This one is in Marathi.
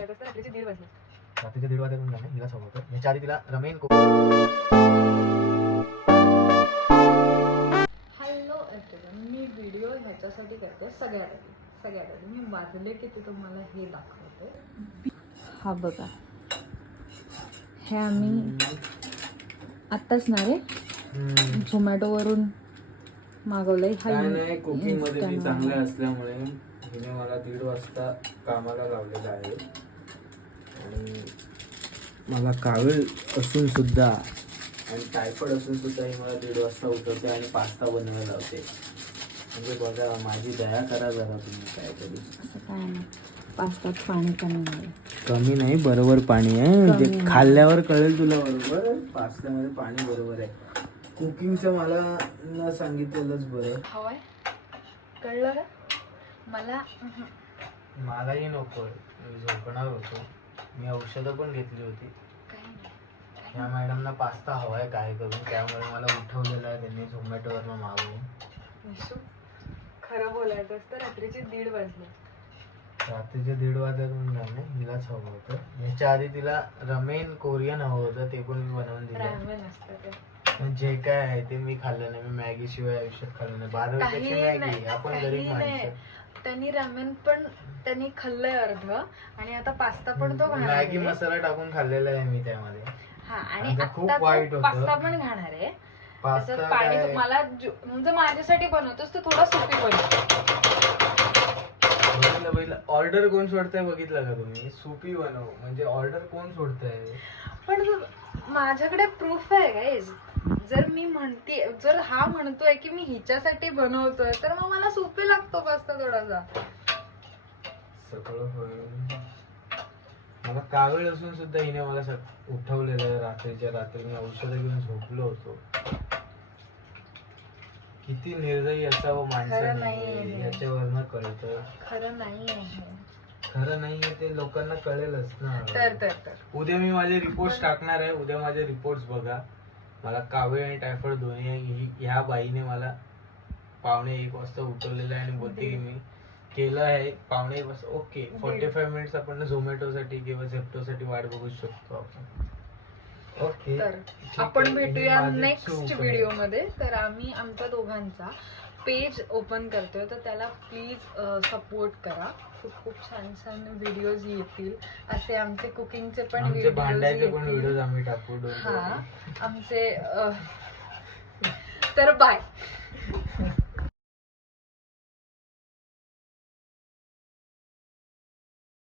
रात्रीचे 1:30 वाजले. रात्रीचे 1:30 वाजता गाणं हिला हवं होतं. याच्या आधी तिला रमेन हॅलो एव्हरीवन, मी व्हिडिओ ह्याच्यासाठी करते सगळ्यात आधी मी वाजले की ते तुम्हाला हे दाखवते. हा बघा, हे आम्ही आत्ताच ना रे झोमॅटोवरून मागवलंय. काय नाही, कुकिंग मध्ये ती चांगल्या असल्यामुळे हिने मला 1:30 वाजता कामाला लावलेलं आहे. आणि मला कावीळ असून सुद्धा आणि टायफॉइड असून सुद्धा ही मला 1:30 वाजता उठवते आणि पास्ता बनवायला लावते. म्हणजे बघा, माझी दया करा जरा तुम्ही काहीतरी. असं काय नाही, पास्त्यात पाणी कमी नाही, बरोबर पाणी आहे. म्हणजे खाल्ल्यावर कळेल तुला बरोबर. पास्त्यामध्ये पाणी बरोबर आहे. कुकिंगचं मला न सांगितलेलंच बरं. हवंय, कळलं का मला? मलाही नको, मी झोपणार होतो. मी औषधं पण घेतली होती. ह्या मॅडमना पास्ता हवाय काय करून, त्यामुळे मला उठवलेलं आहे त्यांनी झोमॅटोवरनं मागवून. खरं बोलायचं असतं, रात्रीचे 1:30 वाजले. रात्रीचे 1:30 वाजता गाणं हिलाच हवं होतं. ह्याच्या आधी तिला रमेन कोरियन हवं होतं, ते पण मी बनवून दिलं. जे काय आहे ते मी खाल्लं नाही. मी मॅगी शिवाय आयुष्यात खाल्लं नाही. 12 रुपयाची मॅगी, आपण गरीब माणसं. त्यांनी रामेन पण त्यांनी खाल्लंय अर्ध, आणि आता पास्ता पण तो खाणार मॅगी मसाला टाकून खाल्लेला आहे मी त्यामध्ये. हा, आणि आता तो पास्ता पण खाणार आहे. पास्ता पाणी मला म्हणजे माझ्यासाठी बनवतोस तर थोडा सुपी बनव. ऑर्डर कोण सोडताय बघितलं का तुम्ही? सुपी बनव म्हणजे ऑर्डर कोण सोडताय? पण माझ्याकडे प्रूफ आहे गाईज. जर मी म्हणते, जर हा म्हणतोय की मी हिच्यासाठी बनवतोय, तर मग मला सुपी लागतो पास्ता थोडासा. सगळं होईल. मला कावीळ असून सुद्धा हिने मला उठवलेलं रात्रीच्या रात्री. मी औषध घेऊन झोपलो होतो. किती निर्दयी असावं माणसाने याच्यावरनं कळतं. खरं नाही आहे, खरं नाहीये ते लोकांना कळेलच ना. तर उद्या मी माझे रिपोर्ट्स टाकणार आहे. उद्या माझे रिपोर्ट्स बघा. मला कावीळ आणि टायफॉइड दोन्ही ह्या बाईने मला 1:15 वाजता उठवलेलं आहे आणि बोलते की मी केलं आहे 1:15 वाजता. ओके, 45 मिनिट्स आपण झोमॅटोसाठी किंवा झेप्टोसाठी वाट बघू शकतो आपण. ओके, तर आपण भेटूया नेक्स्ट व्हिडिओ मध्ये. तर आम्ही आमच्या दोघांचा पेज ओपन करतोय, तर त्याला प्लीज सपोर्ट करा. खूप छान छान व्हिडिओज येतील. असे आमचे कुकिंगचे पण व्हिडिओज आम्ही टाकू. हा, आमचे तर बाय.